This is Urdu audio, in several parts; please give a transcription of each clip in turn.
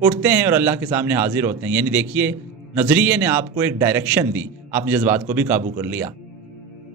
اٹھتے ہیں اور اللہ کے سامنے حاضر ہوتے ہیں. یعنی دیکھیے نظریے نے آپ کو ایک ڈائریکشن دی, آپ نے جذبات کو بھی قابو کر لیا.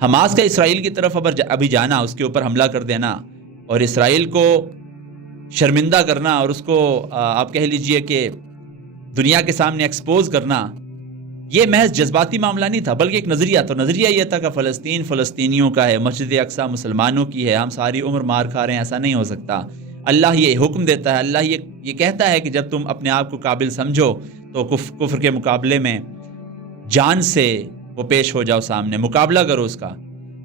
حماس کا اسرائیل کی طرف ابھی جانا, اس کے اوپر حملہ کر دینا اور اسرائیل کو شرمندہ کرنا اور اس کو آپ کہہ لیجئے کہ دنیا کے سامنے ایکسپوز کرنا, یہ محض جذباتی معاملہ نہیں تھا بلکہ ایک نظریہ تھا. نظریہ یہ تھا کہ فلسطین فلسطینیوں کا ہے, مسجد اقصی مسلمانوں کی ہے, ہم ساری عمر مار کھا رہے ہیں, ایسا نہیں ہو سکتا. اللہ یہ حکم دیتا ہے, اللہ یہ کہتا ہے کہ جب تم اپنے آپ کو قابل سمجھو تو کفر کے مقابلے میں جان سے وہ پیش ہو جاؤ, سامنے مقابلہ کرو اس کا.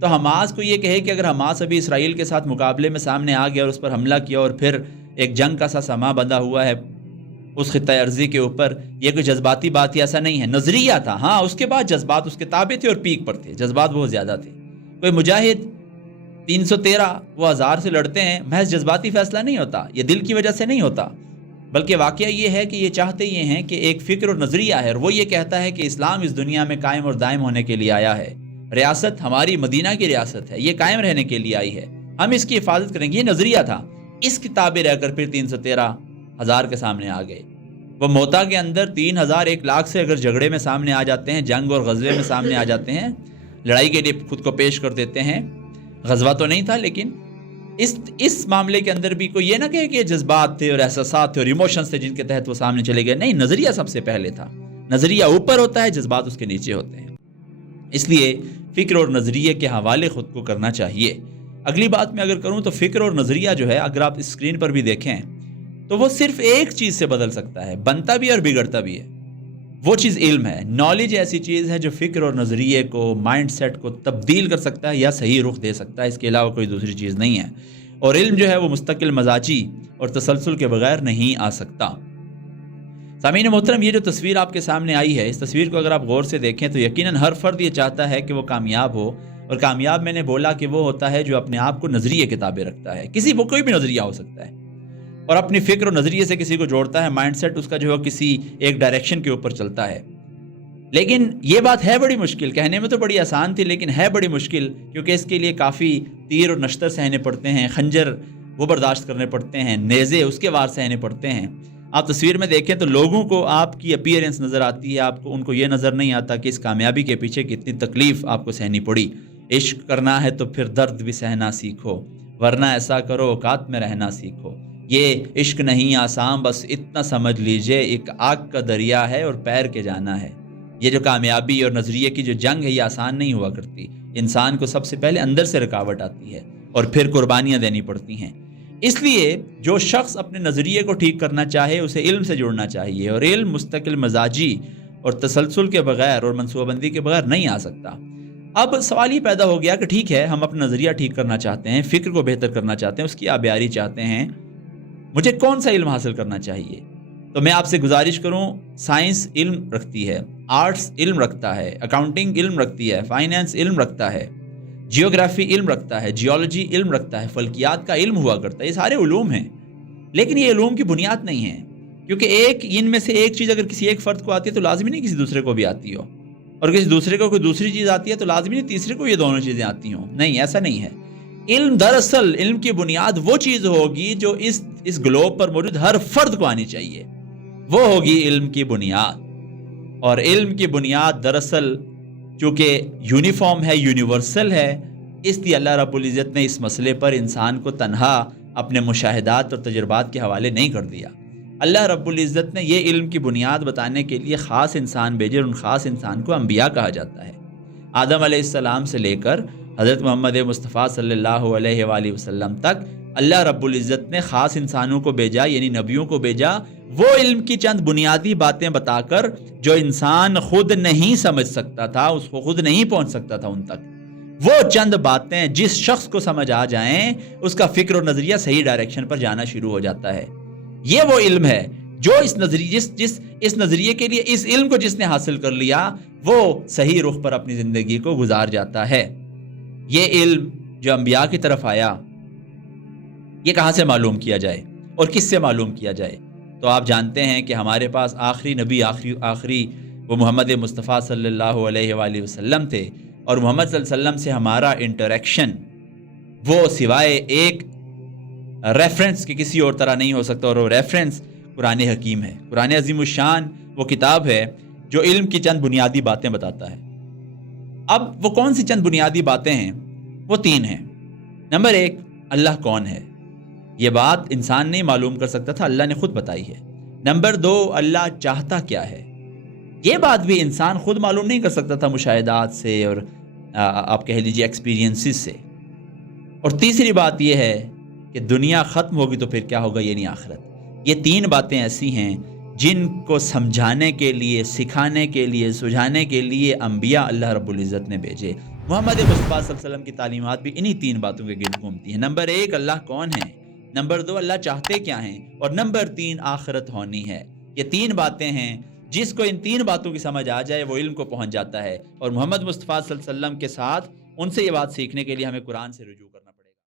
تو حماس کو یہ کہے کہ اگر حماس ابھی اسرائیل کے ساتھ مقابلے میں سامنے آ گیا اور اس پر حملہ کیا اور پھر ایک جنگ کا سا سما بندھا ہوا ہے اس خطہ ارضی کے اوپر, یہ کوئی جذباتی بات ہی ایسا نہیں ہے, نظریہ تھا. ہاں اس کے بعد جذبات اس کے تابع تھے اور پیک پر تھے, جذبات بہت زیادہ تھے. کوئی مجاہد 313 وہ 1000 سے لڑتے ہیں, محض جذباتی فیصلہ نہیں ہوتا, یہ دل کی وجہ سے نہیں ہوتا, بلکہ واقعہ یہ ہے کہ یہ چاہتے یہ ہیں کہ ایک فکر اور نظریہ ہے اور وہ یہ کہتا ہے کہ اسلام اس دنیا میں قائم اور دائم ہونے کے لیے آیا ہے. ریاست ہماری مدینہ کی ریاست ہے, یہ قائم رہنے کے لیے آئی ہے, ہم اس کی حفاظت کریں گے. یہ نظریہ تھا. اس کتابیں رہ کر پھر 313,000 کے سامنے آ گئے. وہ موتا کے اندر 3,000 1 لاکھ سے اگر جھگڑے میں سامنے آ جاتے ہیں, جنگ اور غزوے میں سامنے آ جاتے ہیں, لڑائی کے لیے خود کو پیش کر دیتے ہیں. غزوہ تو نہیں تھا لیکن اس معاملے کے اندر بھی کوئی یہ نہ کہے کہ جذبات تھے اور احساسات تھے اور ایموشنز تھے جن کے تحت وہ سامنے چلے گئے. نہیں, نظریہ سب سے پہلے تھا. نظریہ اوپر ہوتا ہے, جذبات اس کے نیچے ہوتے ہیں. اس لیے فکر اور نظریے کے حوالے خود کو کرنا چاہیے. اگلی بات میں اگر کروں تو فکر اور نظریہ جو ہے, اگر آپ اسکرین پر بھی دیکھیں تو وہ صرف ایک چیز سے بدل سکتا ہے, بنتا بھی اور بگڑتا بھی ہے. وہ چیز علم ہے. نالج ایسی چیز ہے جو فکر اور نظریے کو, مائنڈ سیٹ کو تبدیل کر سکتا ہے یا صحیح رخ دے سکتا ہے. اس کے علاوہ کوئی دوسری چیز نہیں ہے. اور علم جو ہے وہ مستقل مزاجی اور تسلسل کے بغیر نہیں آ سکتا. سامعین محترم, یہ جو تصویر آپ کے سامنے آئی ہے, اس تصویر کو اگر آپ غور سے دیکھیں تو یقیناً ہر فرد یہ چاہتا ہے کہ وہ کامیاب ہو. اور کامیاب میں نے بولا کہ وہ ہوتا ہے جو اپنے آپ کو نظریے کے تابع رکھتا ہے. وہ کوئی بھی نظریہ ہو سکتا ہے اور اپنی فکر اور نظریے سے کسی کو جوڑتا ہے. مائنڈ سیٹ اس کا جو ہے کسی ایک ڈائریکشن کے اوپر چلتا ہے. لیکن یہ بات ہے بڑی مشکل. کہنے میں تو بڑی آسان تھی لیکن ہے بڑی مشکل, کیونکہ اس کے لیے کافی تیر اور نشتر سہنے پڑتے ہیں, خنجر وہ برداشت کرنے پڑتے ہیں, نیزے اس کے وار سہنے پڑتے ہیں. آپ تصویر میں دیکھیں تو لوگوں کو آپ کی اپیئرنس نظر آتی ہے, آپ کو ان کو یہ نظر نہیں آتا کہ اس کامیابی کے پیچھے کتنی تکلیف آپ کو سہنی پڑی. عشق کرنا ہے تو پھر درد بھی سہنا سیکھو, ورنہ ایسا کرو اوقات میں رہنا سیکھو. یہ عشق نہیں آسان, بس اتنا سمجھ لیجئے ایک آگ کا دریا ہے اور پیر کے جانا ہے. یہ جو کامیابی اور نظریے کی جو جنگ ہے یہ آسان نہیں ہوا کرتی. انسان کو سب سے پہلے اندر سے رکاوٹ آتی ہے اور پھر قربانیاں دینی پڑتی ہیں. اس لیے جو شخص اپنے نظریے کو ٹھیک کرنا چاہے اسے علم سے جڑنا چاہیے, اور علم مستقل مزاجی اور تسلسل کے بغیر اور منصوبہ بندی کے بغیر نہیں آ سکتا. اب سوال یہ پیدا ہو گیا کہ ٹھیک ہے, ہم اپنا نظریہ ٹھیک کرنا چاہتے ہیں, فکر کو بہتر کرنا چاہتے ہیں, اس کی آبیاری چاہتے ہیں, مجھے کون سا علم حاصل کرنا چاہیے؟ تو میں آپ سے گزارش کروں, سائنس علم رکھتی ہے, آرٹس علم رکھتا ہے, اکاؤنٹنگ علم رکھتی ہے, فائنینس علم رکھتا ہے, جیوگرافی علم رکھتا ہے, جیولوجی علم رکھتا ہے, فلکیات کا علم ہوا کرتا ہے. یہ سارے علوم ہیں لیکن یہ علوم کی بنیاد نہیں ہے, کیونکہ ان میں سے ایک چیز اگر کسی ایک فرد کو آتی ہے تو لازمی نہیں کسی دوسرے کو بھی آتی ہو, اور کسی دوسرے کو کوئی دوسری چیز آتی ہے تو لازمی نہیں تیسرے کو یہ دونوں چیزیں آتی ہوں. نہیں, ایسا نہیں ہے. علم دراصل علم کی بنیاد وہ چیز ہوگی جو اس گلوب پر موجود ہر فرد کو آنی چاہیے, وہ ہوگی علم کی بنیاد. اور علم کی بنیاد دراصل چونکہ یونیفارم ہے, یونیورسل ہے, اس لیے اللہ رب العزت نے اس مسئلے پر انسان کو تنہا اپنے مشاہدات اور تجربات کے حوالے نہیں کر دیا. اللہ رب العزت نے یہ علم کی بنیاد بتانے کے لیے خاص انسان بھیجے, اور ان خاص انسان کو انبیاء کہا جاتا ہے. آدم علیہ السلام سے لے کر حضرت محمد مصطفیٰ صلی اللہ علیہ وآلہ وسلم تک اللہ رب العزت نے خاص انسانوں کو بھیجا, یعنی نبیوں کو بھیجا, وہ علم کی چند بنیادی باتیں بتا کر جو انسان خود نہیں سمجھ سکتا تھا, اس کو خود نہیں پہنچ سکتا تھا ان تک. وہ چند باتیں جس شخص کو سمجھ آ جائیں اس کا فکر اور نظریہ صحیح ڈائریکشن پر جانا شروع ہو جاتا ہے. یہ وہ علم ہے جو اس نظریے کے لیے, اس علم کو جس نے حاصل کر لیا وہ صحیح رخ پر اپنی زندگی کو گزار جاتا ہے. یہ علم جو انبیاء کی طرف آیا, یہ کہاں سے معلوم کیا جائے اور کس سے معلوم کیا جائے؟ تو آپ جانتے ہیں کہ ہمارے پاس آخری نبی آخری وہ محمد مصطفیٰ صلی اللہ علیہ وآلہ وسلم تھے, اور محمد صلی اللہ علیہ وسلم سے ہمارا انٹریکشن وہ سوائے ایک ریفرنس کے کسی اور طرح نہیں ہو سکتا, اور وہ ریفرنس قرآن حکیم ہے۔ قرآن عظیم الشان وہ کتاب ہے جو علم کی چند بنیادی باتیں بتاتا ہے۔ اب وہ کون سی چند بنیادی باتیں ہیں؟ وہ 3 ہیں۔ نمبر 1، اللہ کون ہے؟ یہ بات انسان نہیں معلوم کر سکتا تھا، اللہ نے خود بتائی ہے۔ نمبر 2، اللہ چاہتا کیا ہے؟ یہ بات بھی انسان خود معلوم نہیں کر سکتا تھا مشاہدات سے اور آپ کہہ لیجیے ایکسپیرینسز سے۔ اور تیسری بات یہ ہے کہ دنیا ختم ہوگی تو پھر کیا ہوگا، یعنی آخرت۔ یہ 3 باتیں ایسی ہیں جن کو سمجھانے کے لیے، سکھانے کے لیے، سجھانے کے لیے انبیاء اللہ رب العزت نے بھیجے۔ محمد مصطفیٰ صلی اللہ علیہ وسلم کی تعلیمات بھی انہی 3 باتوں کے گرد گھومتی ہیں۔ نمبر 1، اللہ کون ہے؟ نمبر 2، اللہ چاہتے کیا ہیں؟ اور نمبر 3، آخرت ہونی ہے۔ یہ 3 باتیں ہیں، جس کو ان 3 باتوں کی سمجھ آ جائے وہ علم کو پہنچ جاتا ہے۔ اور محمد مصطفیٰ صلی اللہ علیہ وسلم کے ساتھ ان سے یہ بات سیکھنے کے لیے ہمیں قرآن سے رجوع